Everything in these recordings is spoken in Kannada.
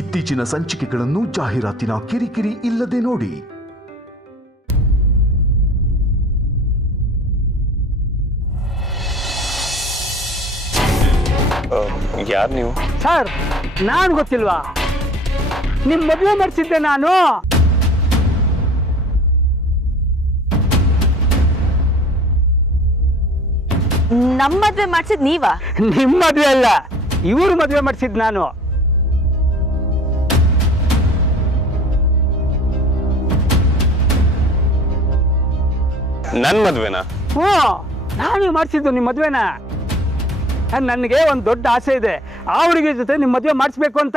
ಇತ್ತೀಚಿನ ಸಂಚಿಕೆಗಳನ್ನು ಜಾಹೀರಾತಿನ ಕಿರಿಕಿರಿ ಇಲ್ಲದೆ ನೋಡಿ. ಯಾರು ನೀವು? ಸರ್, ನಾನು ಗೊತ್ತಿಲ್ವಾ? ನಿಮ್ ಮದುವೆ ಮಾಡಿಸಿದ್ದೆ ನಾನು. ನಮ್ಮ ಮದುವೆ ಮಾಡಿಸಿದ್ ನೀವಾ? ನಿಮ್ ಮದುವೆ ಅಲ್ಲ, ಇವ್ರು ಮದುವೆ ಮಾಡಿಸಿದ್ ನಾನು. ನನ್ ಮದ್ವೆನಾ? ಹ್ಞೂ, ನಾನೇ ಮಾಡಿಸಿದ್ದು ನಿಮ್ ಮದುವೆನ. ನನಗೆ ಒಂದು ದೊಡ್ಡ ಆಸೆ ಇದೆ, ಆ ಹುಡುಗಿ ಜೊತೆ ನಿಮ್ಮ ಮದುವೆ ಮಾಡಿಸ್ಬೇಕು ಅಂತ.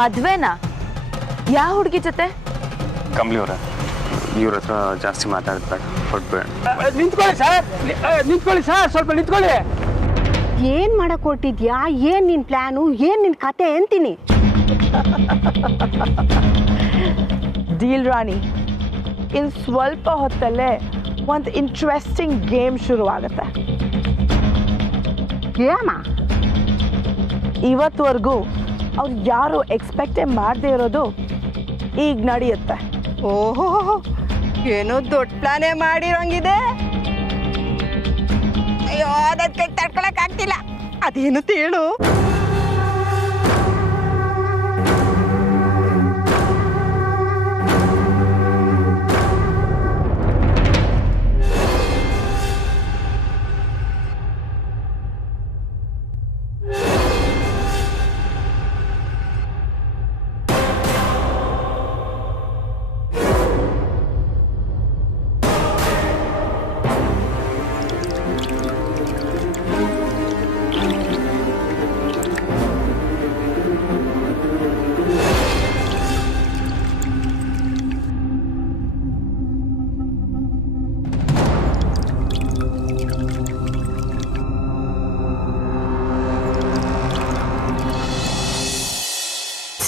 ಮದ್ವೆನಾ? ಯಾವ ಹುಡುಗಿ ಜೊತೆ? ಕಮಲಿ ಅವರ, ಇವ್ರ ಹತ್ರ ಜಾಸ್ತಿ ಮಾತಾಡ್ಬೇಡ, ಹೊರಡ್ಬೇಡ. ನಿಂತ್ಕೊಳ್ಳಿ ಸರ್, ನಿಂತ್ಕೊಳ್ಳಿ ಸರ್, ಸ್ವಲ್ಪ ನಿಂತ್ಕೊಳ್ಳಿ. ಏನ್ ಮಾಡಕ್ ಹೊರಟಿದ್ಯಾ? ಏನ್ ನಿನ್ ಪ್ಲಾನು? ಏನ್ ನಿನ್ ಕತೆ ಅಂತೀನಿ. ಡೀಲ್ ರಾಣಿ, ಇನ್ ಸ್ವಲ್ಪ ಹೊತ್ತಲ್ಲೇ ಒಂದು ಇಂಟ್ರೆಸ್ಟಿಂಗ್ ಗೇಮ್ ಶುರುವಾಗುತ್ತೆ. ಗೇಮ? ಇವತ್ತುವರೆಗೂ ಅವ್ರು ಯಾರು ಎಕ್ಸ್ಪೆಕ್ಟೇ ಮಾಡದೇ ಇರೋದು ಈಗ ನಡೆಯುತ್ತೆ. ಓಹೋ, ಏನೋ ದೊಡ್ಡ ಪ್ಲಾನೇ ಮಾಡಿರೋಂಗಿದೆ. ಅಯ್ಯೋ, ಅದಕ್ಕೆ ತಡ್ಕೊಳಕ್ ಆಗ್ತಿಲ್ಲ. ಅದೇನು ತೇಳು?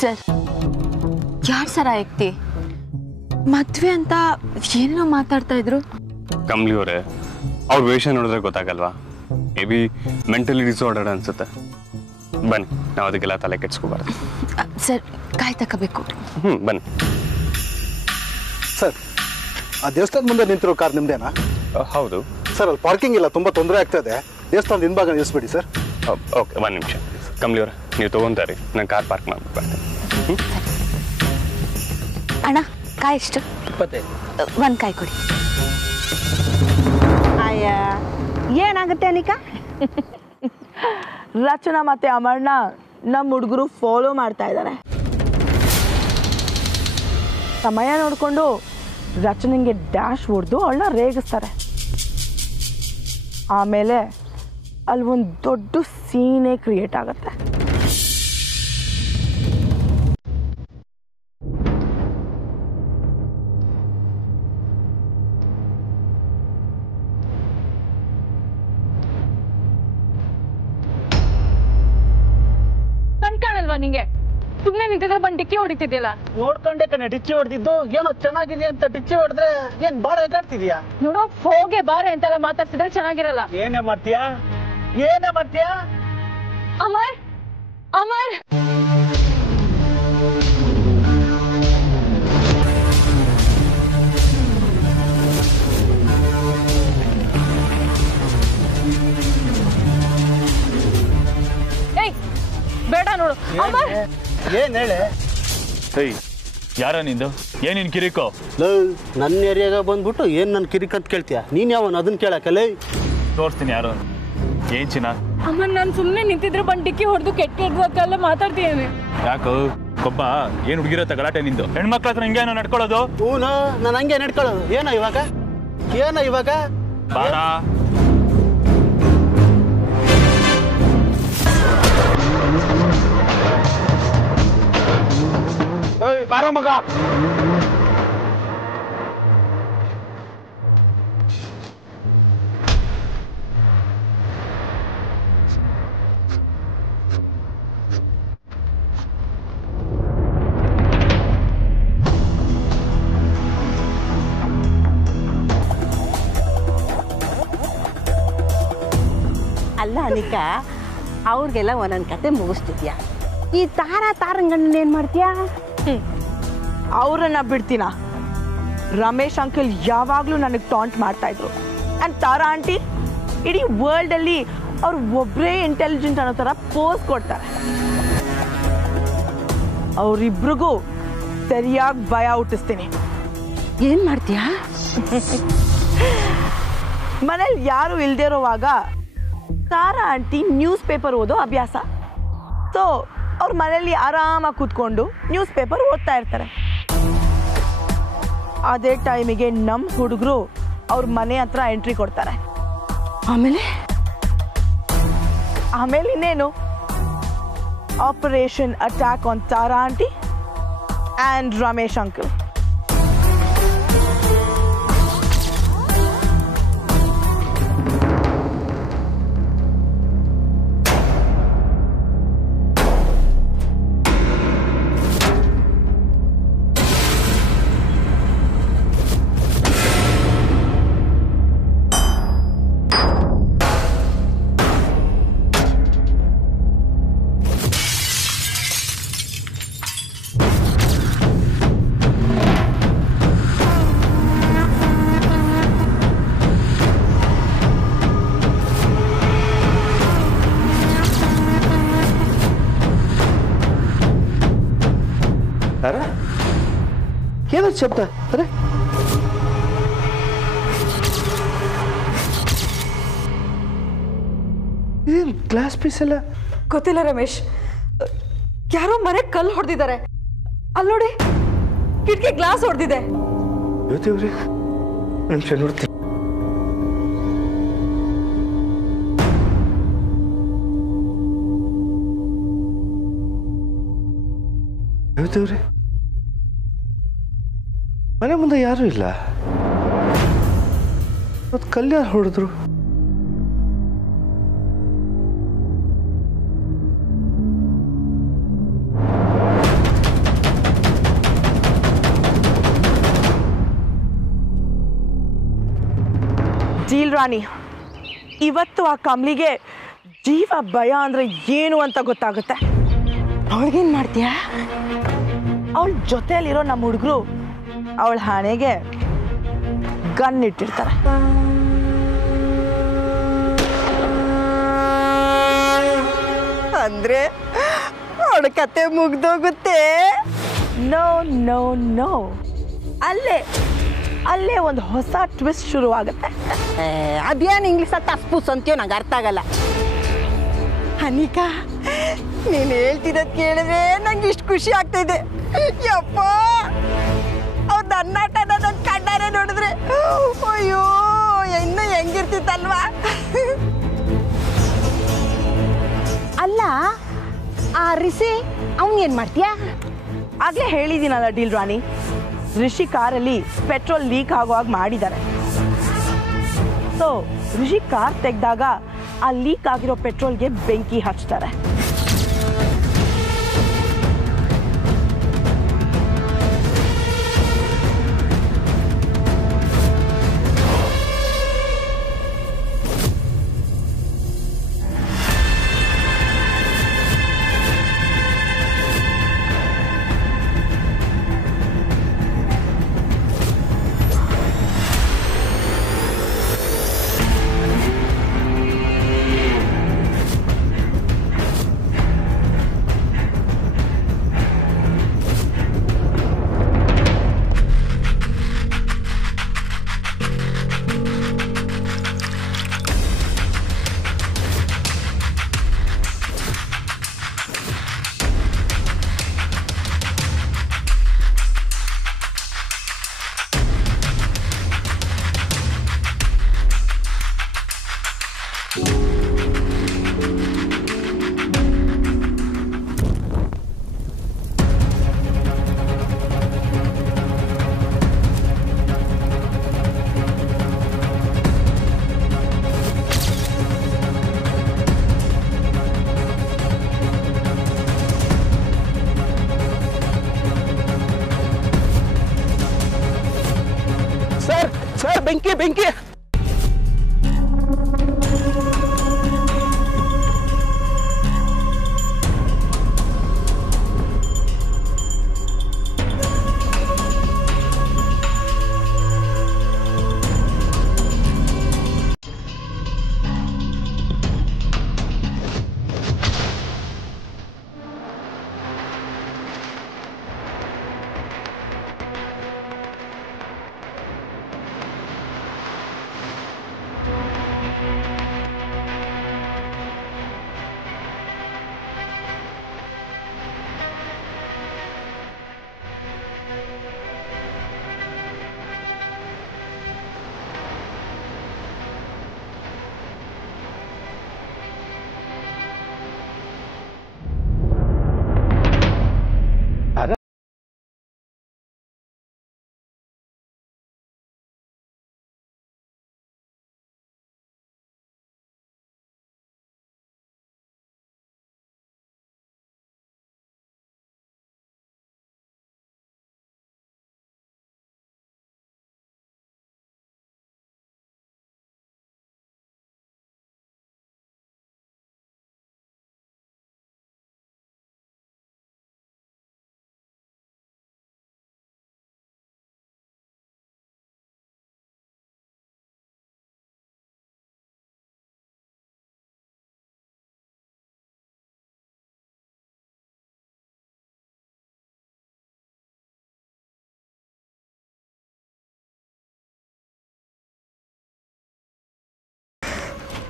ಸರ್, ಯಾರು ಸರ ವ್ಯಕ್ತಿ? ಮದ್ವೆ ಅಂತ ಏನೇನೋ ಮಾತಾಡ್ತಾ ಇದ್ರು. ಕಮಲಿ ಅವರೇ, ಅವ್ರ ವೇಷ ನೋಡಿದ್ರೆ ಗೊತ್ತಾಗಲ್ವಾ? ಮೇ ಬಿ ಮೆಂಟಲಿ ಡಿಸಾರ್ಡರ್ ಅನ್ಸುತ್ತೆ. ಬನ್ನಿ, ನಾವು ಅದಕ್ಕೆಲ್ಲ ತಲೆ ಕೆಡ್ಸ್ಕೋಬಾರ್ದು. ಸರ್, ಕಾಯ್ ತಗೋಬೇಕು. ಬನ್ನಿ ಸರ್. ಆ ದೇವಸ್ಥಾನದ ಮುಂದೆ ನಿಂತಿರೋ ಕಾರ್ ನಿಮ್ದೇನಾ? ಹೌದು ಸರ್. ಅಲ್ಲಿ ಪಾರ್ಕಿಂಗ್ ಇಲ್ಲ, ತುಂಬಾ ತೊಂದರೆ ಆಗ್ತಾ ಇದೆ. ದೇವಸ್ಥಾನದ ಹಿಂಭಾಗ ನಿಲ್ಲಿಸ್ಬೇಡಿ ಸರ್. ಓಕೆ, ಒಂದು ನಿಮಿಷ. ಕಮಲಿ ಅವರ, ನೀವು ತೊಗೊಂತಾರೆ, ನಾನು ಕಾರ್ ಪಾರ್ಕ್ ಮಾಡ್ಬಿಟ್ಟು ಬರ್ತೀನಿ. ಅಣ್ಣ, ಕಾಯಿ ಎಷ್ಟು? 25. ಒಂದು ಕಾಯಿ ಕೊಡಿ. ಅಯ್ಯ, ಏನಾಗುತ್ತೆ ಅನಿಕಾ? ರಚನಾ ಮತ್ತೆ ಅಮರ್ನ ನಮ್ಮ ಹುಡುಗರು ಫಾಲೋ ಮಾಡ್ತಾ ಇದ್ದಾರೆ. ಸಮಯ ನೋಡಿಕೊಂಡು ರಚನೆಗೆ ಡ್ಯಾಶ್ ಹೊಡೆದು ಅವಳನ್ನ ರೇಗಿಸ್ತಾರೆ. ಆಮೇಲೆ ಅಲ್ಲಿ ಒಂದು ದೊಡ್ಡ ಸೀನೇ ಕ್ರಿಯೇಟ್ ಆಗುತ್ತೆ. ಕಾಣಲ್ವಾ ನಿಂಗೆ? ಸುಮ್ನೆ ನಿಂತಿದ್ರೆ ಬಂದು ಡಿಕ್ಕಿ ಹೊಡಿತಿದ್ಯಲ್ಲ. ನೋಡ್ಕೊಂಡೆ ಕಣೆ ಡಿಚ್ಚಿ ಹೊಡೆದಿದ್ದು. ಏನೋ ಚೆನ್ನಾಗಿದೆ ಅಂತ ಡಿಚ್ಚಿ ಹೊಡೆದ್ರೆ ಏನ್ ಬಾಳ ಎದಾಡ್ತಿದ್ಯಾ? ನೋಡೋ, ಹೋಗೆ ಬಾರೆ ಅಂತೆಲ್ಲ ಮಾತಾಡ್ತಿದ್ರೆ ಚೆನ್ನಾಗಿರಲ್ಲ. ಏನೇ ಮಾಡ್ತೀಯಾ? ಏನೇ ಮಾಡ್ತೀಯಾ? ಅಮರ್, ಅಮರ್, ಏಯ್ ಬೇಡ ನೋಡು. ಅಮರ್, ಏನ್ ಹೇಳೆ? ಯಾರ ನಿಂದು? ಏನಿನ್ ಕಿರಿಕೋ? ನನ್ನ ಏರಿಯಾಗ ಬಂದ್ಬಿಟ್ಟು ಏನ್ ನನ್ ಕಿರಿಕ್ ಅಂತ ಕೇಳ್ತೀಯ? ನೀನ್ ಯಾವನ್ ಅದನ್ನ ಕೇಳಕಲ್ಲ? ತೋರಿಸ್ತೀನಿ ಯಾರು. ಏನ್ ಚಿನ್ನ? ಅಮರ್, ನಾನು ಸುಮ್ಮನೆ ನಿಂತಿದ್ರೆ ಬಂದು ಡಿಕ್ಕಿ ಹೊಡೆದು ಕೆಟ್ಟ ಮಾತಾಡ್ತೀನಿ. ಯಾಕೋ ಕೊಬ್ಬ? ಏನ್ ಹುಡುಗಿರತ್ತ ಗಲಾಟೆ ನಿಂದು? ಹೆಣ್ಮಕ್ಳ ಹತ್ರ ಹಿಂಗೇನೋ ನಡ್ಕೊಳ್ಳೋದು? ಹೂನೋ, ನಾನು ಹಂಗೆ ನಡ್ಕೊಳ್ಳೋದು. ಏನೋ ಇವಾಗ? ಬಾಡ. ಬಾರೋ ಮಗ. ಅಲ್ಲ ಅನಿಕಾ, ಅವ್ರಿಗೆಲ್ಲ ಒಂದೊಂದು ಕತೆ ಮುಗಿಸ್ತಿದ್ಯಾ. ಈ ತಾರಂಗಣ್ಣನ ಏನು ಮಾಡ್ತೀಯಾ? ಅವರನ್ನ ಬಿಡ್ತೀನ? ರಮೇಶ್ ಅಂಕಲ್ ಯಾವಾಗಲೂ ನನಗೆ ಟಾಂಟ್ ಮಾಡ್ತಾ ಇದ್ರು. ಆ್ಯಂಡ್ ತಾರಾ ಆಂಟಿ ಇಡೀ ವರ್ಲ್ಡಲ್ಲಿ ಅವ್ರು ಒಬ್ಬರೇ ಇಂಟೆಲಿಜೆಂಟ್ ಅನ್ನೋ ಥರ ಪೋಸ್ ಕೊಡ್ತಾರೆ. ಅವರಿಬ್ರಿಗೂ ಸರಿಯಾಗಿ ಭಯ ಹುಟ್ಟಿಸ್ತೀನಿ. ಏನು ಮಾಡ್ತೀಯಾ? ಮನೇಲಿ ಯಾರು ಇಲ್ಲದೆ ಇರೋವಾಗ ತಾರಾ ಆಂಟಿ ನ್ಯೂಸ್ ಪೇಪರ್ ಓದೋ ಅಭ್ಯಾಸ. ಸೊ ಅವ್ರ ಮನೇಲಿ ಆರಾಮಾಗಿ ಕೂತ್ಕೊಂಡು ನ್ಯೂಸ್ ಪೇಪರ್ ಓದ್ತಾ ಇರ್ತಾರೆ. ಅದೇ ಟೈಮಿಗೆ ನಮ್ಮ ಹುಡುಗರು ಅವ್ರ ಮನೆ ಹತ್ರ ಎಂಟ್ರಿ ಕೊಡ್ತಾರೆ. ಆಮೇಲೆ ಇನ್ನೇನು, operation attack on Tara aunty and Ramesh uncle. ಅರೆ ಏನದು ಶಬ್ದ? ಅರೆ ಏನು ಗ್ಲಾಸ್ ಪೀಸ್ ಎಲ್ಲ? ಗೊತ್ತಿಲ್ಲ ರಮೇಶ್, ಯಾರೋ ಮನೆ ಕಲ್ಲು ಹೊಡೆದಿದ್ದಾರೆ. ಅಲ್ಲಿ ನೋಡಿ, ಕಿಟಕಿ ಗ್ಲಾಸ್ ಹೊಡೆದಿದೆ. ದೇವ್ರಿ, ನಿಮಿಷ ನೋಡ್ತೀನಿ. ದೇವ್ರಿ, ಮನೆ ಮುಂದೆ ಯಾರೂ ಇಲ್ಲ. ಮತ್ತು ಕಲ್ಯಾಣ ಹೊಡೆದ್ರು. ಜೀಲ್ ರಾಣಿ, ಇವತ್ತು ಆ ಕಮಲಿಗೆ ಜೀವ ಭಯ ಅಂದ್ರೆ ಏನು ಅಂತ ಗೊತ್ತಾಗುತ್ತೆ. ಅವಳಿಗೇನು ಮಾಡ್ತೀಯಾ? ಅವಳ ಜೊತೆಯಲ್ಲಿರೋ ನಮ್ಮ ಹುಡುಗರು ಅವಳ ಹಣೆಗೆ ಗನ್ ಇಟ್ಟಿರ್ತಾರೆ. ಅಂದ್ರೆ ಅವಳ ಕತೆ ಮುಗ್ದೋಗುತ್ತೆ. ನೋ ನೋ ನೋ, ಅಲ್ಲೇ ಒಂದು ಹೊಸ ಟ್ವಿಸ್ಟ್ ಶುರುವಾಗುತ್ತೆ. ಅದೇನು ಇಂಗ್ಲೀಷ್ ತಸ್ಪೂಸ್ ಅಂತೀಯೋ ನಂಗೆ ಅರ್ಥ ಆಗಲ್ಲ. ಅನಿಕಾ, ನೀನು ಹೇಳ್ತಿರೋದು ಕೇಳಿದ್ರೆ ನಂಗೆ ಇಷ್ಟು ಖುಷಿ ಆಗ್ತಾಯಿದೆ. ಯಪ್ಪ, ಅವ್ರು ನನ್ನಾಟ ನನ್ನ ಕಣ್ಣಾರೆ ನೋಡಿದ್ರೆ ಅಯ್ಯೋ ಇನ್ನೂ ಹೆಂಗಿರ್ತಿತ್ತಲ್ವಾ? ಅಲ್ಲ, ಆ ರಿಷಿ ಅವನೇನು ಮಾಡ್ತೀಯಾ? ಆಗಲೇ ಹೇಳಿದ್ದೀನಲ್ಲ ಡೀಲ್ ರಾಣಿ, ರಿಷಿ ಕಾರಲ್ಲಿ ಪೆಟ್ರೋಲ್ ಲೀಕ್ ಆಗುವಾಗ ಮಾಡಿದ್ದಾರೆ. ಸೊ ರಿಷಿ ಕಾರ್ ತೆಗೆದಾಗ ಆ ಲೀಕ್ ಆಗಿರೋ ಪೆಟ್ರೋಲ್ಗೆ ಬೆಂಕಿ ಹಚ್ತಾರೆ. ಸರ್, ಬೆಂಕಿ ಬೆಂಕಿ!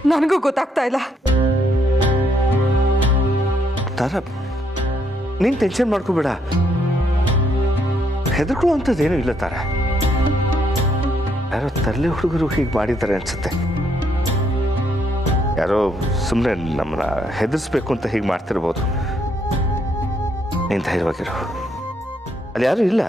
ನನಗೂ ಗೊತ್ತಾಗ್ತಾ ಇಲ್ಲ. ತಾರಾ, ನೀನು ಟೆನ್ಷನ್ ಮಾಡ್ಕೋಬೇಡ. ಹೆದರ್ಕೊಳ್ಳುವಂಥದ್ದೇನೂ ಇಲ್ಲ ತಾರ. ಯಾರೋ ತರಲೆ ಹುಡುಗರು ಹೀಗೆ ಮಾಡಿದ್ದಾರೆ ಅನ್ಸುತ್ತೆ. ಯಾರೋ ಸುಮ್ಮನೆ ನಮ್ಮನ್ನ ಹೆದರ್ಸ್ಬೇಕು ಅಂತ ಹೀಗೆ ಮಾಡ್ತಿರ್ಬೋದು. ನೀನು ಧೈರ್ಯವಾಗಿರು, ಅಲ್ಲಿ ಯಾರೂ ಇಲ್ಲ.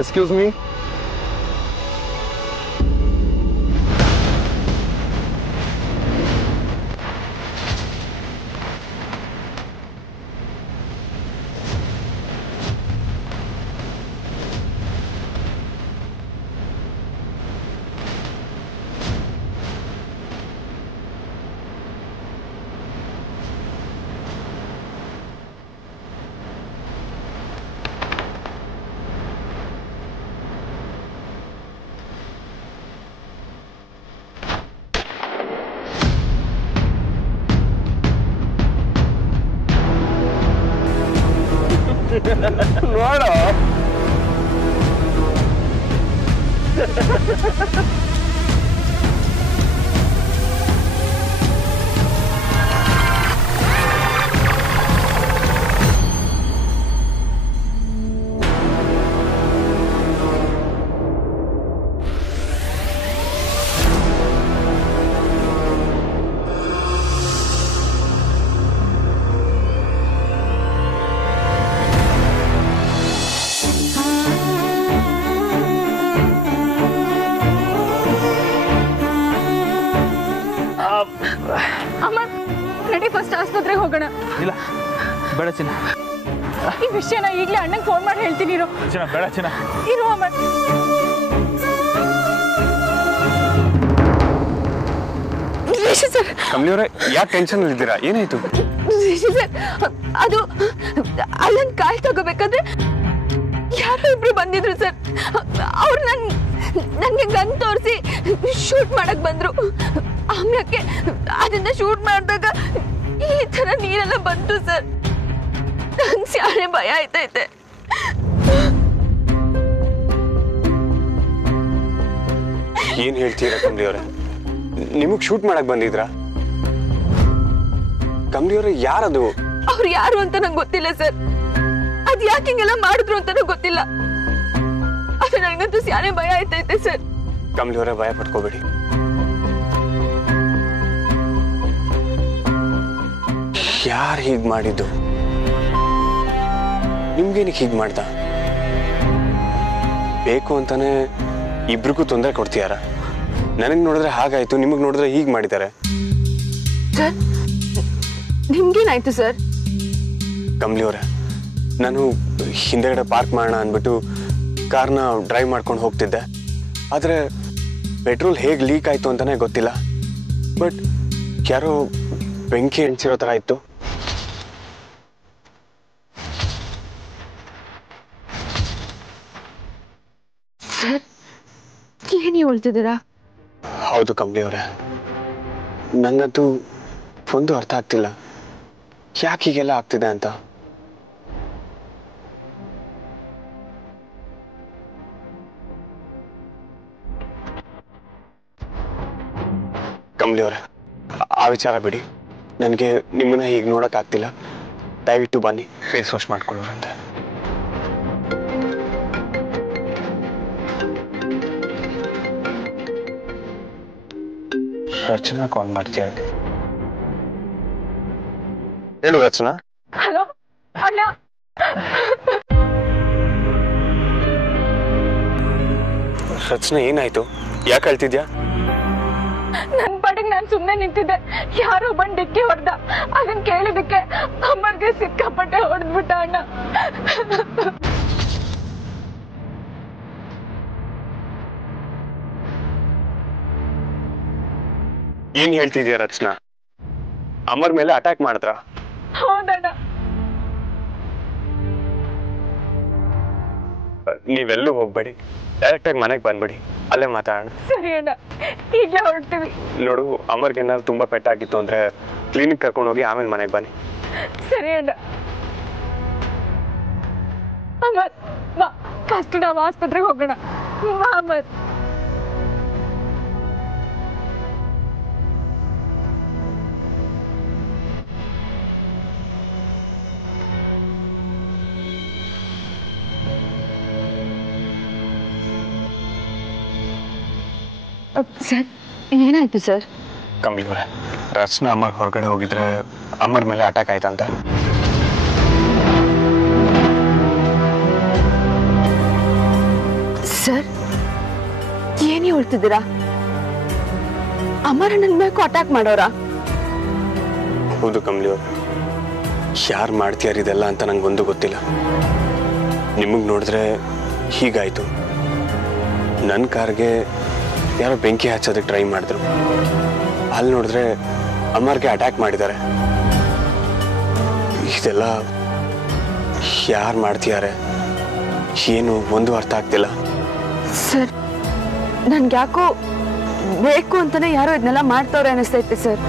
Excuse me? ನೋಡು ಫಸ್ಟ್ ಆಸ್ಪತ್ರೆಗೆ ಹೋಗೋಣ. ಇಲ್ಲ ಬೇಡ ಚಿನ್ನ, ಈ ವಿಷಯನ ಈಗಲೇ ಅಣ್ಣಂಗೆ ಫೋನ್ ಮಾಡಿ ಹೇಳ್ತೀನಿ. ಇರು ಚಿನ್ನ, ಬೇಡ ಚಿನ್ನ, ಇರು ಅಮರ್. ರಿಷಿ ಸರ್, ಕಮಲಿಯವರೇ ಯಾಕೆ ಟೆನ್ಷನ್ ಇದ್ದೀರಾ? ಏನಾಯ್ತು? ರಿಷಿ ಸರ್, ಅದು ಅಲ್ಲನ್ ಕಾಲ್ ತಗೋಬೇಕಾದ್ರೆ ಯಾರೋ ಇಬ್ರು ಬಂದಿದ್ರು ಸರ್. ಅವ್ರು ನನ್ಗೆ ಗನ್ ತೋರಿಸಿ ಶೂಟ್ ಮಾಡಕ್ ಬಂದ್ರು. ಆಮ್ಯಾಕೆ ಅದನ್ನ ಶೂಟ್ ಮಾಡಿದಾಗ ಈ ತರ ನೀರೆಲ್ಲ ಬಂತು ಸರ್. ನಂಗೆ ಸ್ಯಾನೆ ಭಯ ಆಯ್ತೈತೆ. ಏನ್ ಹೇಳ್ತೀರಾ ಕಮಲಿಯವರೇ? ನಿಮಗ್ ಶೂಟ್ ಮಾಡಕ್ ಬಂದಿದ್ರಾ? ಕಮಲಿಯವರೇ ಯಾರದು? ಅವ್ರು ಯಾರು ಅಂತ ನಂಗೆ ಗೊತ್ತಿಲ್ಲ ಸರ್. ಅದ್ ಯಾಕೆ ಹಿಂಗೆಲ್ಲ ಮಾಡಿದ್ರು ಅಂತಾನೂ ಗೊತ್ತಿಲ್ಲ. ಅದು ನನಗಂತೂ ಸ್ಯಾನೆ ಭಯ ಆಯ್ತೈತೆ ಸರ್. ಕಮಲಿಯವರೇ ಭಯ ಪಟ್ಕೋಬೇಡಿ. ಯಾರು ಹೀಗ್ ಮಾಡಿದ್ದು? ನಿಮ್ಗೇನಕ್ಕೆ ಹೀಗ್ ಮಾಡ್ದ? ಬೇಕು ಅಂತಾನೆ ಇಬ್ರಿಗೂ ತೊಂದರೆ ಕೊಡ್ತೀಯಾರ? ನನಗ್ ನೋಡಿದ್ರೆ ಹಾಗಾಯ್ತು, ನಿಮಗ್ ನೋಡಿದ್ರೆ ಹೀಗ್ ಮಾಡಿದ್ದಾರೆ. Sir ನಿಮ್ಗೇನಾಯ್ತು sir? ಕಮಲಿಯವರೇ, ನಾನು ಹಿಂದೆಗಡೆ ಪಾರ್ಕ್ ಮಾಡೋಣ ಅಂದ್ಬಿಟ್ಟು ಕಾರ್ನ ಡ್ರೈವ್ ಮಾಡ್ಕೊಂಡು ಹೋಗ್ತಿದ್ದೆ. ಆದರೆ ಪೆಟ್ರೋಲ್ ಹೇಗೆ ಲೀಕ್ ಆಯಿತು ಅಂತಲೇ ಗೊತ್ತಿಲ್ಲ. ಬಟ್ ಯಾರೋ ಬೆಂಕಿ ಹಂಚಿರೋ ಥರ ಇತ್ತು. ಸರ್, ಏನು ಹೇಳ್ತಿದ್ದೀರಾ? ಹೌದು ಕಂಪ್ನಿ ಅವರೇ, ನನಗಂತೂ ಒಂದು ಅರ್ಥ ಆಗ್ತಿಲ್ಲ ಯಾಕೆ ಹೀಗೆಲ್ಲ ಆಗ್ತಿದೆ ಅಂತ. ಕಂಪ್ನಿ ಅವರೇ, ಆ ವಿಚಾರ ಬಿಡಿ. ನನಗೆ ನಿಮ್ಮನ್ನ ಹೀಗೆ ನೋಡೋಕ್ಕಾಗ್ತಿಲ್ಲ. ದಯವಿಟ್ಟು ಬನ್ನಿ, ಫೇಸ್ ವಾಶ್ ಮಾಡ್ಕೊಳ್ಳೋರಂತೆ. ರಚನಾ ಕಾಲ್ ಮಾಡ್ತೀಯ? ಹೇಳು ರಚನಾ. ಹಲೋ ಅಣ್ಣ. ರಚನಾ, ಏನಾಯ್ತು? ಯಾಕೆ ಅಳ್ತಿದ್ಯಾ? ನನ್ ಪಾಡಿಗೆ ನಾನು ಸುಮ್ಮನೆ ನಿಂತಿದ್ದೆ, ಯಾರೋ ಬಂದು ಡಿಕ್ಕಿ ಹೊಡೆದ. ಅದನ್ನ ಕೇಳಿದಕ್ಕೆ ಅಮ್ಮನಿಗೆ ಸಿಕ್ಕಾಪಟ್ಟೆ ಹೊಡೆದ್ಬಿಟ್ಟ ಅಣ್ಣ. ಏನ್ ಹೇಳ್ತಿದ್ಯಾ ರಚನಾ? ಅಮರ್ ಮೇಲೆ ಅಟ್ಯಾಕ್ ಮಾಡಿದ್ರ? ಹೌದಣ್ಣ. ನೀವೆಲ್ಲೂ ಹೋಗ್ಬೇಡಿ, ಡೈರೆಕ್ಟ್ ಆಗಿ ಮನೆಗೆ ಬಂದ್ಬಿಡಿ, ಅಲ್ಲೇ ಮಾತಾಡೋಣ. ಸರಿ ಅಣ್ಣ, ಈಗಲೇ ಹೊರಡ್ತೀವಿ. ನೋಡು, ಅಮರ್ಗೆ ಏನಾದ್ರು ತುಂಬಾ ಪೆಟ್ಟಾಗಿತ್ತು ಅಂದ್ರೆ ಕ್ಲಿನಿಕ್ ಕರ್ಕೊಂಡು ಹೋಗಿ ಆಮೇಲೆ ಮನೆಗೆ ಬನ್ನಿ. ಸರಿ ಅಣ್ಣ. ಅಮರ್ ಬಾ, ಫಸ್ಟ್ ನಾವು ಆಸ್ಪತ್ರೆಗೆ ಹೋಗೋಣ. ಬಾ ಅಮರ್. ಸರ್, ಏನಾಯ್ತು ಸರ್? ಕಂಪ್ನಿ ಅವರೇ, ರಚನಾ ಅಮರ್ ಹೊರಗಡೆ ಹೋಗಿದ್ರೆ ಅಮರ್ ಮೇಲೆ ಅಟ್ಯಾಕ್ ಆಯ್ತಂತ. ಸರ್, ಏನು ಹೇಳ್ತಿದ್ದೀರಾ? ಅಮರ ನನ್ನ ಮೇಲೆ ಅಟ್ಯಾಕ್ ಮಾಡೋರಾ? ಹೌದು ಕಂಪ್ನಿ ಅವರು. ಯಾರು ಮಾಡ್ತೀಯಾರ ಇದೆಲ್ಲ ಅಂತ ನಂಗೆ ಒಂದು ಗೊತ್ತಿಲ್ಲ. ನಿಮಗೆ ನೋಡಿದ್ರೆ ಹೀಗಾಯ್ತು. ನನ್ನ ಕಾರ್ಗೆ ಯಾರೋ ಬೆಂಕಿ ಹಚ್ಚೋದಕ್ಕೆ ಟ್ರೈ ಮಾಡಿದ್ರು. ಅಲ್ಲಿ ನೋಡಿದ್ರೆ ಅಮರ್ಗೆ ಅಟ್ಯಾಕ್ ಮಾಡಿದ್ದಾರೆ. ಇದೆಲ್ಲ ಯಾರು ಮಾಡ್ತಿದ್ದಾರೆ ಏನು ಒಂದು ಅರ್ಥ ಆಗ್ತಿಲ್ಲ. ಸರ್, ನನ್ಗೆ ಯಾಕೋ ಬೇಕು ಅಂತಾನೆ ಯಾರೋ ಇದನ್ನೆಲ್ಲ ಮಾಡ್ತವ್ರೆ ಅನಿಸ್ತೈತೆ ಸರ್.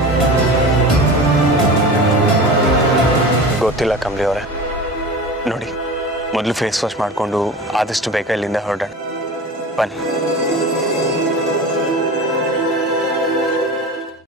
ಗೊತ್ತಿಲ್ಲ ಕಂಪ್ನಿ ಅವರೇ. ನೋಡಿ, ಮೊದಲು ಫೇಸ್ ವಾಶ್ ಮಾಡಿಕೊಂಡು ಆದಷ್ಟು ಬೇಗ ಇಲ್ಲಿಂದ ಹೊರಡೋಣ. ಬನ್ನಿ.